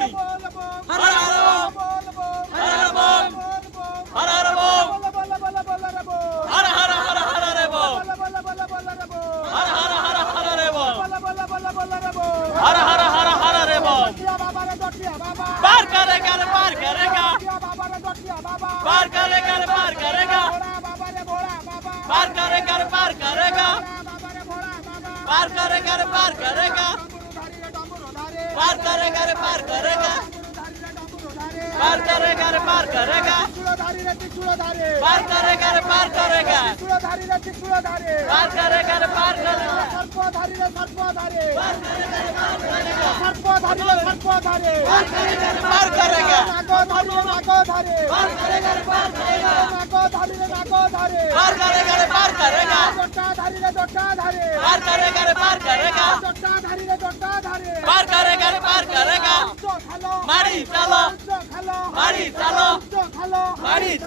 मारी हर हर बम हर हर बम हर हर रे बम हर हर रे बम हर हर रे बम पार करेगा रे पार करेगा पार करेगा रे पार करेगा पार करेगा रे पार करेगा पार करेगा रे पार करेगा पार करेगा रे पार करेगा पार करेगा रे पार करेगा पार करेगा रे पार करेगा पार करेगा रे पार करेगा पार करेगा पार करेगा रे पार करेगा पार करेगा रे पार करेगा पार करेगा रे पार करेगा मारी चलो मारी चलो मारी